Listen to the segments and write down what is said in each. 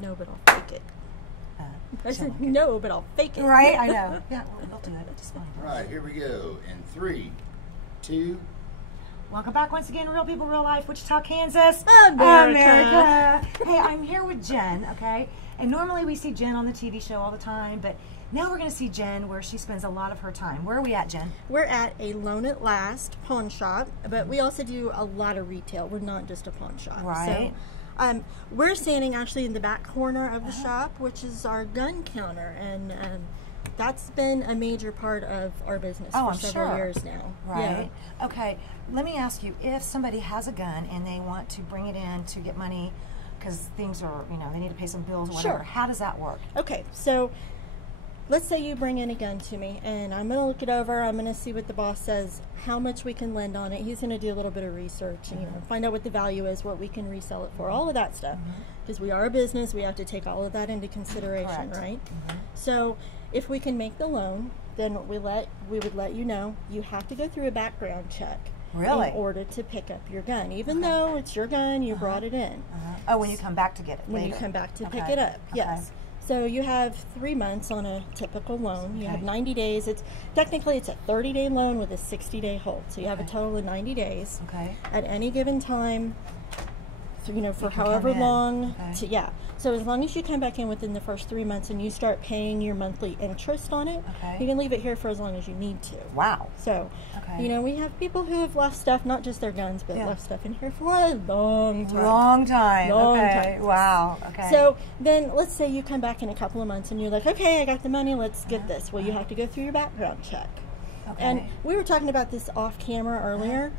No, but I'll fake it. I said no, but I'll fake it. Right, I know. Yeah, we'll do it. Just fine. All right, here we go. In 3, 2. Welcome back once again, Real People, Real Life, Wichita, Kansas. America. Hey, I'm here with Jen, okay? And normally we see Jen on the TV show all the time, but now we're going to see Jen where she spends a lot of her time. Where are we at, Jen? We're at a Loan at Last pawn shop, but we also do a lot of retail. We're not just a pawn shop. Right. So, we're standing actually in the back corner of the shop, which is our gun counter, and that's been a major part of our business for several years now. Right. Yeah. Okay. Let me ask you, if somebody has a gun and they want to bring it in to get money because things are, you know, they need to pay some bills or whatever, how does that work? Okay. So let's say you bring in a gun to me, and I'm going to look it over. I'm going to see what the boss says, how much we can lend on it. He's going to do a little bit of research and, you know, find out what the value is, what we can resell it for, all of that stuff. Because we are a business, we have to take all of that into consideration, right? So if we can make the loan, then we would let you know you have to go through a background check. Really? In order to pick up your gun, even though it's your gun, you brought it in. Oh, when you come back to get it When later. you come back to pick it up, yes. So you have 3 months on a typical loan. You have 90 days. Technically it's a 30-day loan with a 60-day hold. So you have a total of 90 days. At any given time, you know, for however long. So as long as you come back in within the first 3 months and you start paying your monthly interest on it, you can leave it here for as long as you need to. Wow. So, you know, we have people who have left stuff, not just their guns, but left stuff in here for a long time. Long time. Long time. Wow. Okay. So then let's say you come back in a couple of months and you're like, okay, I got the money, let's get this. Well, you have to go through your background check. And we were talking about this off camera earlier.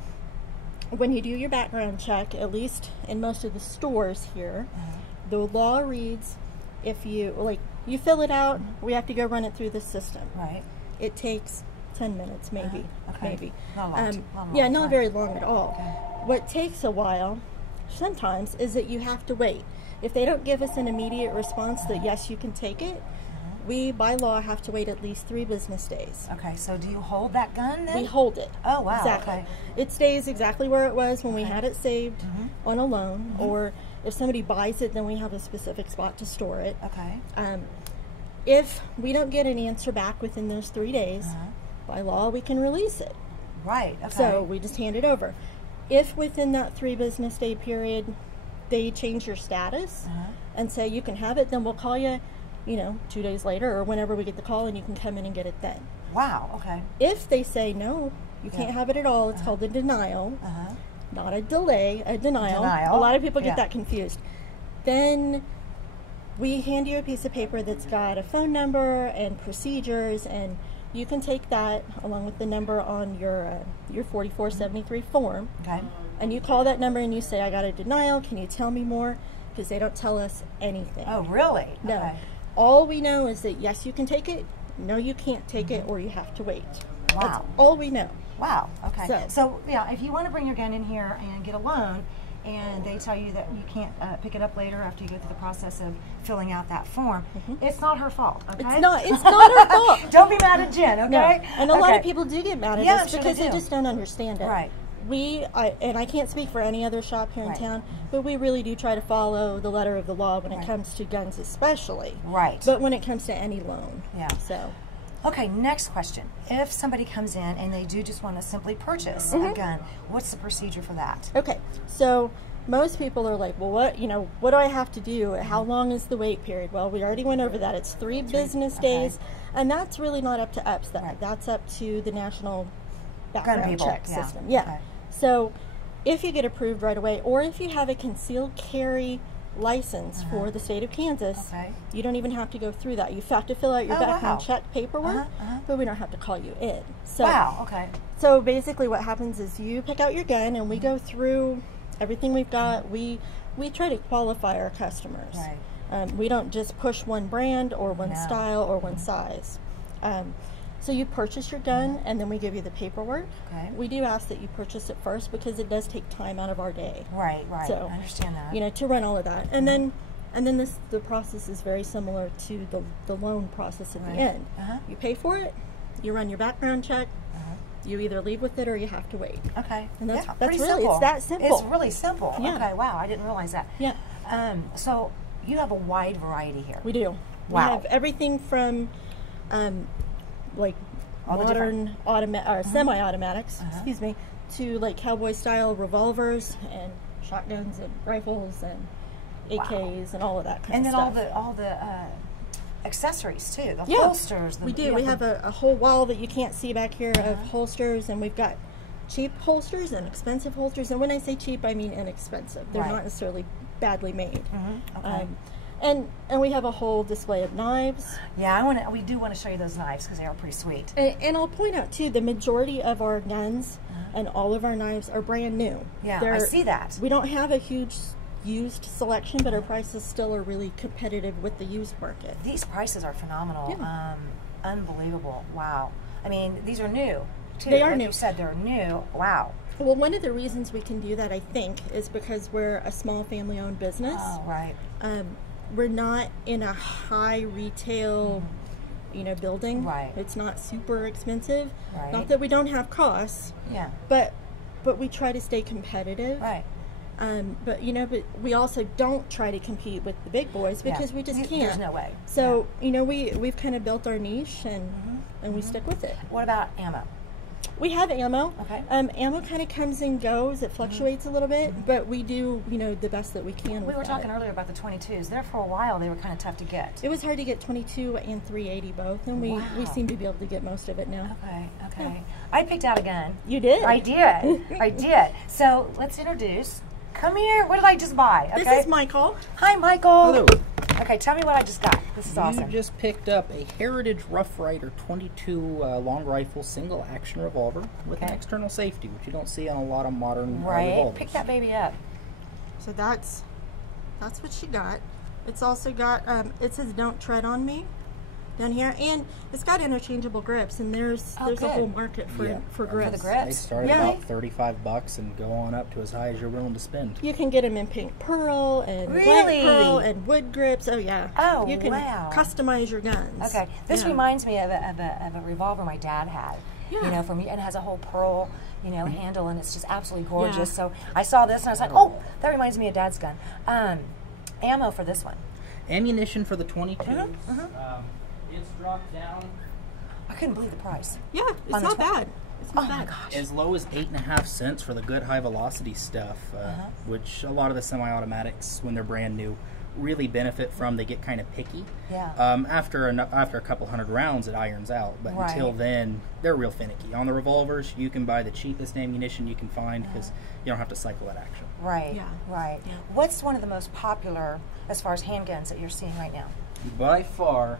When you do your background check, at least in most of the stores here, the law reads, if you fill it out, we have to go run it through the system. Right. It takes 10 minutes, maybe. Maybe. Not long. Not very long at all. What takes a while, sometimes, is that you have to wait. If they don't give us an immediate response that yes, you can take it, we, by law, have to wait at least 3 business days. Okay, so do you hold that gun then? We hold it. Oh, wow. Exactly. It stays exactly where it was when we had it saved on a loan, or if somebody buys it, then we have a specific spot to store it. Okay. If we don't get an answer back within those 3 days, by law, we can release it. Right, okay. So we just hand it over. If within that 3 business day period, they change your status and say you can have it, then we'll call you, you know, 2 days later or whenever we get the call, and you can come in and get it then. Wow, okay. If they say no, you can't have it at all, it's called a denial. Not a delay, a denial. A lot of people get that confused. Then we hand you a piece of paper that's got a phone number and procedures, and you can take that along with the number on your 4473 form. And you call that number and you say, I got a denial, can you tell me more? Because they don't tell us anything. Oh, really? No. Okay. All we know is that yes, you can take it, no, you can't take it, or you have to wait. Wow. That's all we know. Wow, okay. So yeah, if you want to bring your gun in here and get a loan, and they tell you that you can't pick it up later after you go through the process of filling out that form, it's not her fault, okay? It's not her fault. Don't be mad at Jen, okay? No. And a lot of people do get mad at us because they they just don't understand it. Right. And I can't speak for any other shop here in town, but we really do try to follow the letter of the law when it comes to guns especially. Right. But when it comes to any loan. Yeah. So. Okay, next question. If somebody comes in and they do just want to simply purchase a gun, what's the procedure for that? Okay, so most people are like, well, what do I have to do? How long is the wait period? Well, we already went over that. It's 3 business days, and that's really not up to us. That's up to the National Background Check System. Yeah. Okay. So if you get approved right away, or if you have a concealed carry license for the state of Kansas, you don't even have to go through that. You have to fill out your background check paperwork, but we don't have to call you in. So, so basically what happens is you pick out your gun and we go through everything we've got. We try to qualify our customers. We don't just push one brand or one style or one size. So you purchase your gun, and then we give you the paperwork. We do ask that you purchase it first because it does take time out of our day. Right. So, I understand that. You know, to run all of that, and then the process is very similar to the loan process at the end. You pay for it, you run your background check. You either leave with it or you have to wait. Okay. And that's really simple. It's that simple. It's really simple. Yeah. Okay. Wow, I didn't realize that. Yeah. So you have a wide variety here. We do. Wow. We have everything from like All the modern semi-automatics, excuse me, to like cowboy style revolvers and shotguns and rifles and AKs and all of that kind of stuff. And then all the accessories too, the Yeah, holsters. we do. We have a whole wall that you can't see back here of holsters, and we've got cheap holsters and expensive holsters. And when I say cheap, I mean inexpensive. They're not necessarily badly made. Okay. And we have a whole display of knives. Yeah, we do want to show you those knives because they are pretty sweet. And I'll point out too, the majority of our guns and all of our knives are brand new. Yeah, I see that. We don't have a huge used selection, but our prices still are really competitive with the used market. These prices are phenomenal. Yeah. Unbelievable. Wow. I mean, these are new too. They are like new. You said they're new. Wow. Well, one of the reasons we can do that, I think, is because we're a small family-owned business. Oh, right. We're not in a high retail, building. Right. It's not super expensive. Right. Not that we don't have costs. Yeah. But we try to stay competitive. Right. But we also don't try to compete with the big boys because we just can't. There's no way. So we've kind of built our niche and we stick with it. What about ammo? We have ammo. Okay. Ammo kind of comes and goes. It fluctuates a little bit, but we do the best that we can. We were talking earlier about the 22s. There for a while they were kind of tough to get. It was hard to get 22 and 380 both, and we seem to be able to get most of it now. Okay. Yeah. I picked out a gun. You did? I did. I did. So let's introduce. Come here. What did I just buy? Okay. This is Michael. Hi, Michael. Hello. Okay, tell me what I just got. This is awesome. You just picked up a Heritage Rough Rider 22 long rifle single action revolver with an external safety, which you don't see on a lot of modern revolvers. Pick that baby up. So that's what she got. It's also got it says "Don't tread on me" down here, and it's got interchangeable grips, and there's a whole market for grips. For the grips. They start at about $35 and go on up to as high as you're willing to spend. You can get them in pink pearl and white pearl and wood grips. Oh yeah. Oh, you can customize your guns. Okay, this reminds me of a revolver my dad had. Yeah. From and it has a whole pearl, handle, and it's just absolutely gorgeous. Yeah. So I saw this and I was like, oh, that reminds me of Dad's gun. Ammo for this one. Ammunition for the 22. It's dropped down. I couldn't believe the price. Yeah, it's not bad. It's not bad. My gosh. As low as 8.5 cents for the good high velocity stuff, which a lot of the semi-automatics, when they're brand new, really benefit from. They get kind of picky. Yeah. After a couple hundred rounds, it irons out. But until then, they're real finicky. On the revolvers, you can buy the cheapest ammunition you can find because you don't have to cycle that action. Right. Yeah. Right. Yeah. What's one of the most popular as far as handguns that you're seeing right now? By far.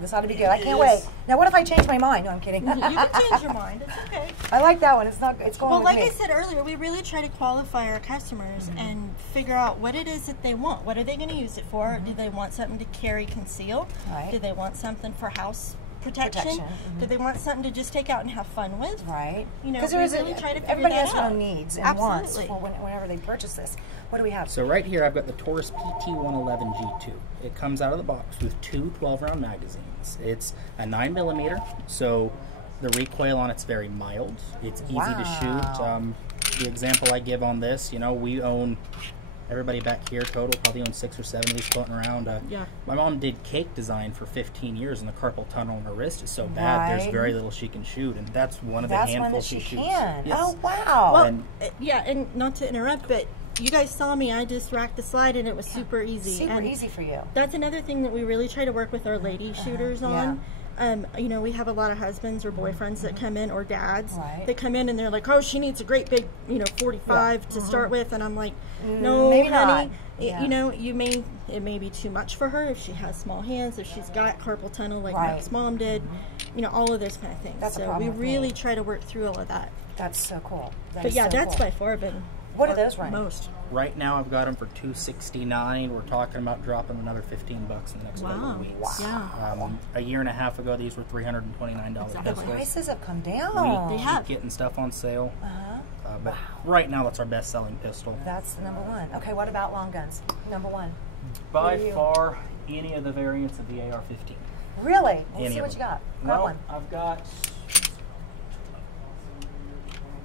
This ought to be good. I can't wait. Now, what if I change my mind? No, I'm kidding. You can change your mind. It's okay. I like that one. It's going well, with like me. I said earlier, we really try to qualify our customers and figure out what it is that they want. What are they going to use it for? Do they want something to carry, conceal? Right. Do they want something for house protection? Do they want something to just take out and have fun with? Right. Because everybody has their own needs and wants for whenever they purchase this. What do we have? So right here I've got the Taurus PT-111 G2. It comes out of the box with two 12-round magazines. It's a 9mm, so the recoil on it's very mild. It's easy to shoot. The example I give on this, we own, everybody back here total probably owns 6 or 7 of these floating around. My mom did cake design for 15 years, and the carpal tunnel in her wrist is so bad there's very little she can shoot, and that's one of the handfuls she shoots. Can. Yes. Oh, wow. Well, and not to interrupt, but you guys saw me. I just racked the slide, and it was super easy. Super easy for you. That's another thing that we really try to work with our lady shooters on. We have a lot of husbands or boyfriends that come in, or dads that come in, and they're like, "Oh, she needs a great big, 45 to start with," and I'm like, "No, maybe honey. not. It may be too much for her if she has small hands, if she's got carpal tunnel like Mark's mom did, all of those kind of things. That's so we really try to work through all of that. That's so cool. That's by far been. What are those running? Most. Right now I've got them for $269. We're talking about dropping another $15 in the next couple of weeks. Yeah. A year and a half ago, these were $329 The prices have come down. We keep getting stuff on sale. But right now, that's our best-selling pistol. That's the number one. Okay, what about long guns? Number one. By far, any of the variants of the AR-15. Really? Let's see what you got. Well, one. I've got,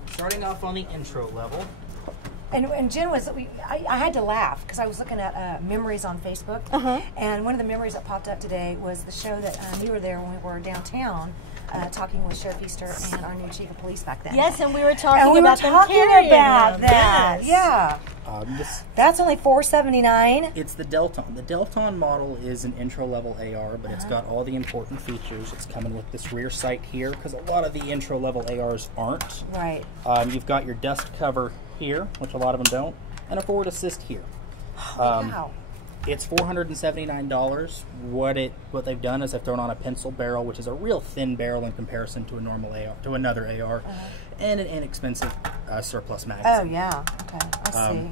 starting off on the intro level, And Jen was, I had to laugh because I was looking at memories on Facebook, and one of the memories that popped up today was the show that you were there when we were downtown talking with Sheriff Easter and our new chief of police back then. Yes, and we were talking about that. Yes. Yeah. That's only $479. It's the Delton. The Delton model is an intro-level AR, but it's got all the important features. It's coming with this rear sight here, because a lot of the intro-level ARs aren't. Right. You've got your dust cover here, which a lot of them don't, and a forward assist here. Wow. It's $479. What they've done is they've thrown on a pencil barrel, which is a real thin barrel in comparison to a normal AR, to another AR, and an inexpensive surplus magazine. Oh yeah. Okay. I see.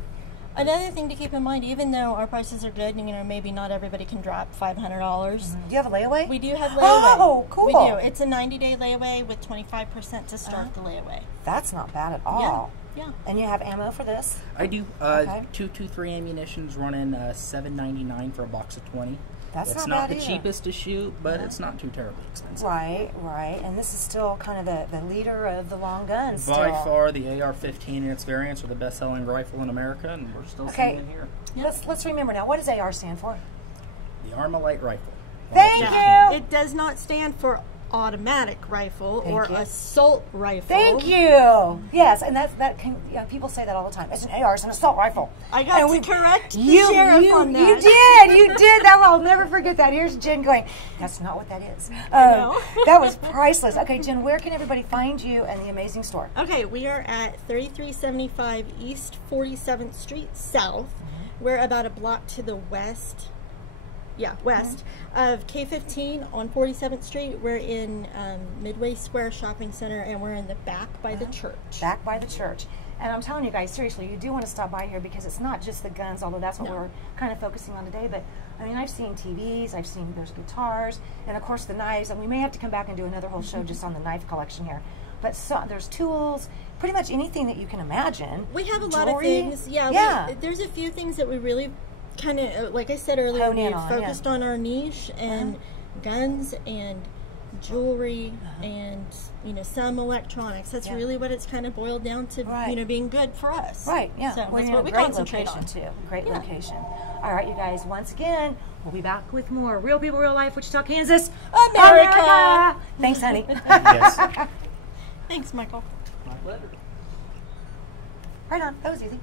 Another thing to keep in mind, even though our prices are good, and maybe not everybody can drop $500. Do you have a layaway? We do have layaway. Oh, cool. We do. It's a 90-day layaway with 25% to start the layaway. That's not bad at all. Yeah. And you have ammo for this? I do. Okay. 223 ammunition's running $7.99 for a box of 20. That's it's not not bad the either. cheapest to shoot, but it's not too terribly expensive. Right. And this is still kind of the leader of the long guns. By far, the AR-15 and its variants are the best-selling rifle in America, and we're still seeing it here. Let's remember now. What does AR stand for? The Armalite rifle. Thank you. It does not stand for automatic rifle or assault rifle. Thank you. Yes, and people say that all the time. It's an AR, it's an assault rifle. I got to correct the you sheriff on that. You did. I'll never forget that. Here's Jen going, that's not what that is. That was priceless. Okay, Jen, where can everybody find you and the amazing store? Okay, we are at 3375 East 47th Street South. We're about a block to the west of K15 on 47th Street. We're in Midway Square Shopping Center, and we're in the back by the church. Back by the church. And I'm telling you guys, seriously, you do want to stop by here because it's not just the guns, although that's what we're kind of focusing on today. But, I mean, I've seen TVs, there's guitars, and, of course, the knives. And we may have to come back and do another whole show just on the knife collection here. But there's tools, pretty much anything that you can imagine. We have a lot of things. There's a few things that we really kind of, like I said earlier, we've focused on our niche and guns and jewelry and some electronics. That's really what it's kind of boiled down to. Being good for us. Right. Yeah. So that's what we concentrate on too. Great location. All right, you guys. Once again, we'll be back with more Real People, Real Life, Wichita, Kansas, America. Thanks, honey. Yes. Thanks, Michael. My pleasure. Right on. That was easy.